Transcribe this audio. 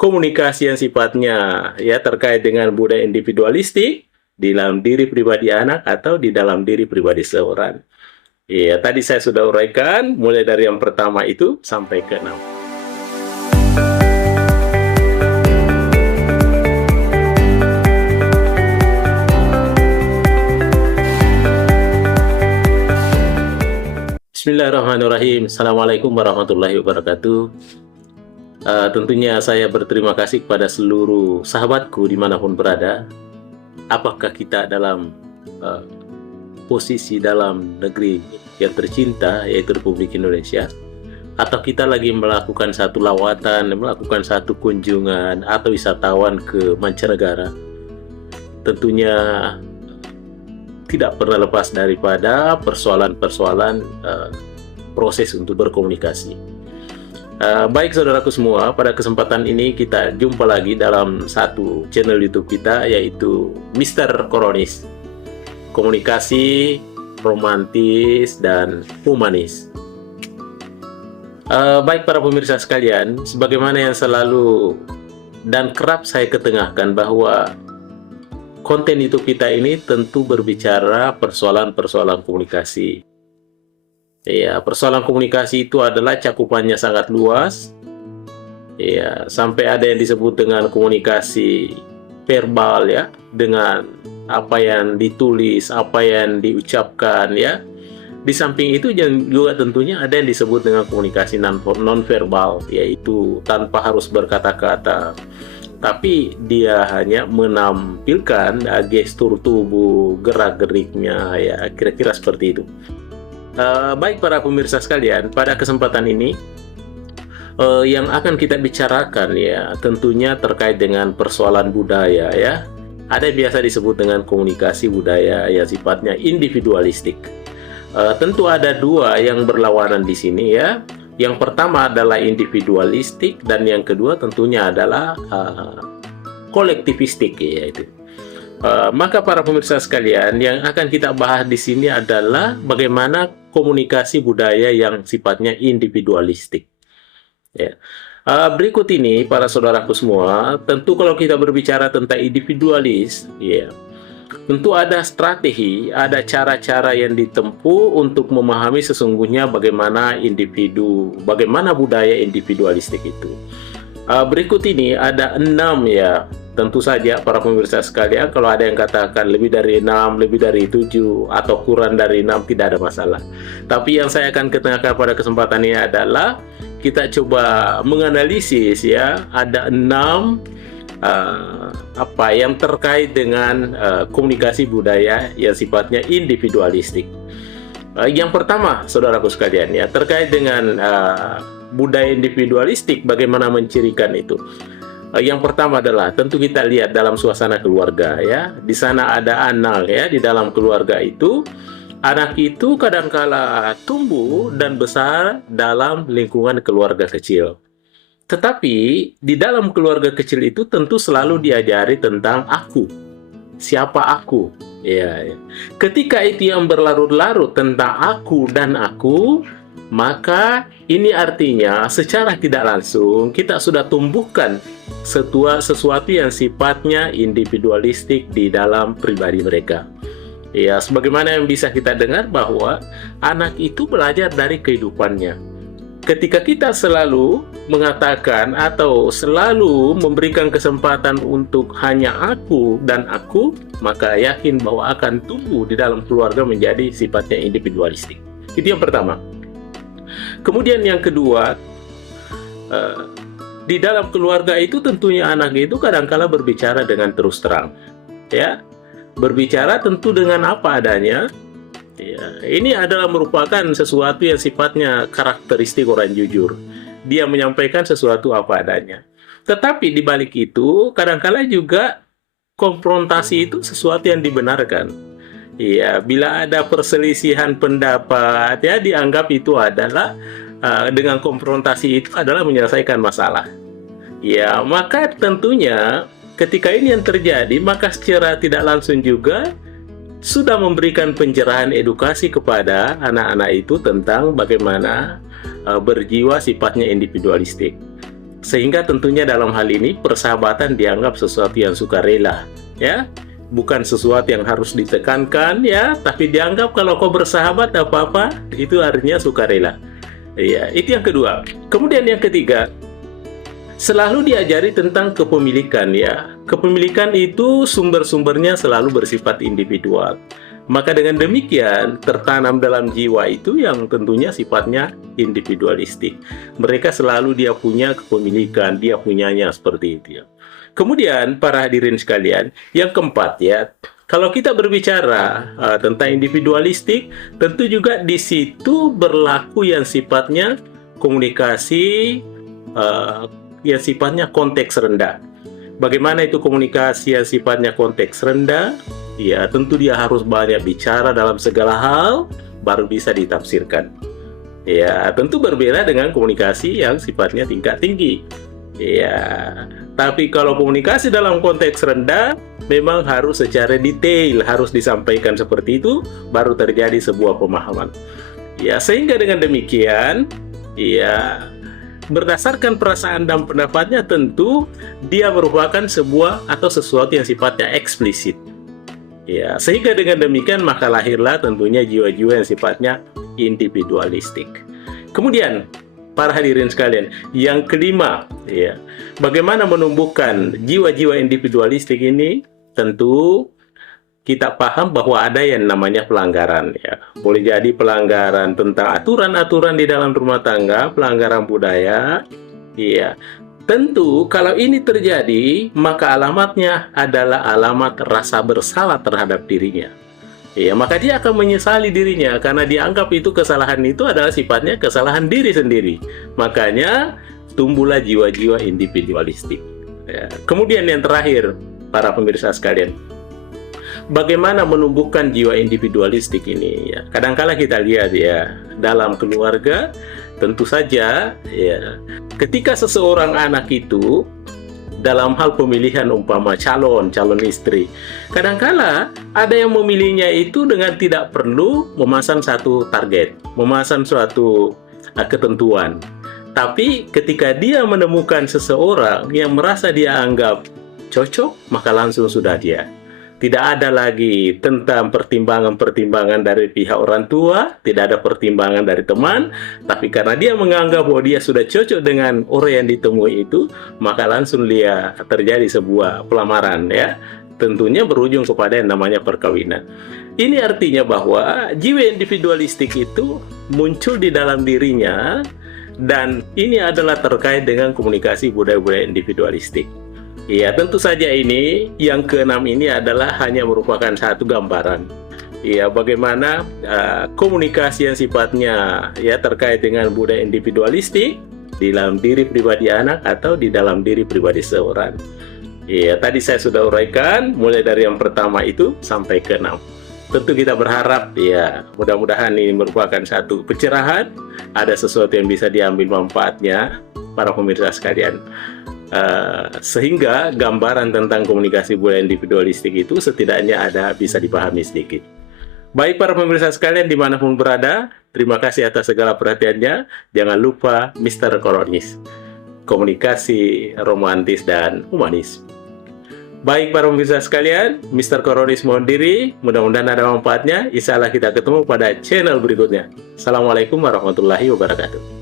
komunikasi yang sifatnya ya terkait dengan budaya individualistik di dalam diri pribadi anak atau di dalam diri pribadi seorang. Iya, tadi saya sudah uraikan mulai dari yang pertama itu sampai ke enam. Bismillahirrahmanirrahim. Assalamualaikum warahmatullahi wabarakatuh. Tentunya saya berterima kasih kepada seluruh sahabatku dimanapun berada. Apakah kita dalam posisi dalam negeri yang tercinta, yaitu Republik Indonesia, atau kita lagi melakukan satu lawatan, melakukan satu kunjungan, atau wisatawan ke mancanegara, tentunya tidak pernah lepas daripada persoalan-persoalan proses untuk berkomunikasi. Baik saudaraku semua, pada kesempatan ini kita jumpa lagi dalam satu channel YouTube kita, yaitu Mr. Koronis, komunikasi romantis dan humanis. Baik para pemirsa sekalian, sebagaimana yang selalu dan kerap saya ketengahkan bahwa konten YouTube kita ini tentu berbicara persoalan-persoalan komunikasi. Ya, persoalan komunikasi itu adalah cakupannya sangat luas. Ya, sampai ada yang disebut dengan komunikasi verbal ya, dengan apa yang ditulis, apa yang diucapkan ya. Di samping itu juga tentunya ada yang disebut dengan komunikasi non-verbal, yaitu tanpa harus berkata-kata, tapi dia hanya menampilkan gestur tubuh, gerak-geriknya ya, kira-kira seperti itu. Baik para pemirsa sekalian, pada kesempatan ini yang akan kita bicarakan ya, tentunya terkait dengan persoalan budaya ya. Ada yang biasa disebut dengan komunikasi budaya yang sifatnya individualistik. Tentu ada dua yang berlawanan di sini ya. Yang pertama adalah individualistik dan yang kedua tentunya adalah kolektivistik yaitu. Maka para pemirsa sekalian, yang akan kita bahas di sini adalah bagaimana komunikasi budaya yang sifatnya individualistik. Ya. Berikut ini para saudaraku semua, tentu kalau kita berbicara tentang individualis, ya, tentu ada strategi, ada cara-cara yang ditempuh untuk memahami sesungguhnya bagaimana individu, bagaimana budaya individualistik itu. Berikut ini ada 6 ya. Tentu saja para pemirsa sekalian, kalau ada yang katakan lebih dari 6, lebih dari 7, atau kurang dari 6, tidak ada masalah. Tapi yang saya akan ketengahkan pada kesempatan ini adalah kita coba menganalisis ya, ada 6 apa yang terkait dengan komunikasi budaya yang sifatnya individualistik. Yang pertama, saudaraku sekalian ya, terkait dengan budaya individualistik, bagaimana mencirikan itu. Yang pertama adalah tentu kita lihat dalam suasana keluarga ya. Di sana ada anak ya, di dalam keluarga itu anak itu kadangkala tumbuh dan besar dalam lingkungan keluarga kecil. Tetapi di dalam keluarga kecil itu tentu selalu diajari tentang aku. Siapa aku? Ya, ya. Ketika itu yang berlarut-larut tentang aku dan aku, maka ini artinya secara tidak langsung kita sudah tumbuhkan sesuatu yang sifatnya individualistik di dalam pribadi mereka. Ya, sebagaimana yang bisa kita dengar bahwa anak itu belajar dari kehidupannya. Ketika kita selalu mengatakan atau selalu memberikan kesempatan untuk hanya aku dan aku, maka yakin bahwa akan tumbuh di dalam keluarga menjadi sifatnya individualistik. Itu yang pertama. Kemudian yang kedua, di dalam keluarga itu tentunya anak itu kadangkala berbicara dengan terus terang, ya, berbicara tentu dengan apa adanya. Ya, ini adalah merupakan sesuatu yang sifatnya karakteristik orang jujur. Dia menyampaikan sesuatu apa adanya. Tetapi di balik itu kadangkala juga konfrontasi itu sesuatu yang dibenarkan. Ya, bila ada perselisihan pendapat, ya dianggap itu adalah dengan konfrontasi itu adalah menyelesaikan masalah. Ya, maka tentunya ketika ini yang terjadi, maka secara tidak langsung juga sudah memberikan pencerahan edukasi kepada anak-anak itu tentang bagaimana berjiwa sifatnya individualistik. Sehingga tentunya dalam hal ini persahabatan dianggap sesuatu yang sukarela, ya, bukan sesuatu yang harus ditekankan, ya, tapi dianggap kalau kau bersahabat apa-apa itu artinya sukarela. Ya, itu yang kedua. Kemudian yang ketiga, selalu diajari tentang kepemilikan, ya. Kepemilikan itu sumber-sumbernya selalu bersifat individual. Maka dengan demikian tertanam dalam jiwa itu yang tentunya sifatnya individualistik. Mereka selalu dia punya kepemilikan, dia punyanya seperti itu, ya. Kemudian para hadirin sekalian, yang keempat, ya, kalau kita berbicara tentang individualistik, tentu juga di situ berlaku yang sifatnya komunikasi yang sifatnya konteks rendah. Bagaimana itu komunikasi yang sifatnya konteks rendah? Ya, tentu dia harus banyak bicara dalam segala hal, baru bisa ditafsirkan. Ya, tentu berbeda dengan komunikasi yang sifatnya tingkat tinggi. Ya, tapi kalau komunikasi dalam konteks rendah, memang harus secara detail, harus disampaikan seperti itu, baru terjadi sebuah pemahaman. Ya, sehingga dengan demikian, ya, berdasarkan perasaan dan pendapatnya tentu dia merupakan sebuah atau sesuatu yang sifatnya eksplisit. Ya, sehingga dengan demikian maka lahirlah tentunya jiwa-jiwa yang sifatnya individualistik. Kemudian para hadirin sekalian, yang kelima, ya, bagaimana menumbuhkan jiwa-jiwa individualistik ini? Tentu kita paham bahwa ada yang namanya pelanggaran, ya. Boleh jadi pelanggaran tentang aturan-aturan di dalam rumah tangga, pelanggaran budaya, ya. Tentu kalau ini terjadi, maka alamatnya adalah alamat rasa bersalah terhadap dirinya. Ya, maka dia akan menyesali dirinya karena dianggap itu kesalahan itu adalah sifatnya kesalahan diri sendiri. Makanya tumbuhlah jiwa-jiwa individualistik. Ya. Kemudian yang terakhir, para pemirsa sekalian, bagaimana menumbuhkan jiwa individualistik ini? Ya, kadangkala kita lihat, ya, dalam keluarga, tentu saja, ya, ketika seseorang anak itu dalam hal pemilihan umpama calon istri, kadangkala ada yang memilihnya itu dengan tidak perlu memasang satu target, memasang suatu ketentuan. Tapi ketika dia menemukan seseorang yang merasa dia anggap cocok, maka langsung sudah dia. Tidak ada lagi tentang pertimbangan-pertimbangan dari pihak orang tua, tidak ada pertimbangan dari teman, tapi karena dia menganggap bahwa dia sudah cocok dengan orang yang ditemui itu, maka langsung dia terjadi sebuah pelamaran, ya. Tentunya berujung kepada yang namanya perkawinan. Ini artinya bahwa jiwa individualistik itu muncul di dalam dirinya, dan ini adalah terkait dengan komunikasi budaya-budaya individualistik. Ya, tentu saja ini yang keenam ini adalah hanya merupakan satu gambaran. Ya, bagaimana komunikasi yang sifatnya ya terkait dengan budaya individualistik di dalam diri pribadi anak atau di dalam diri pribadi seorang. Ya, tadi saya sudah uraikan mulai dari yang pertama itu sampai ke 6. Tentu kita berharap, ya, mudah-mudahan ini merupakan satu pencerahan, ada sesuatu yang bisa diambil manfaatnya para pemirsa sekalian. Sehingga gambaran tentang komunikasi budaya individualistik itu setidaknya ada bisa dipahami sedikit. Baik para pemirsa sekalian dimanapun berada, terima kasih atas segala perhatiannya. Jangan lupa Mr. Koronis, komunikasi romantis dan humanis. Baik para pemirsa sekalian, Mr. Koronis mohon diri, mudah-mudahan ada manfaatnya. Insya Allah kita ketemu pada channel berikutnya. Assalamualaikum warahmatullahi wabarakatuh.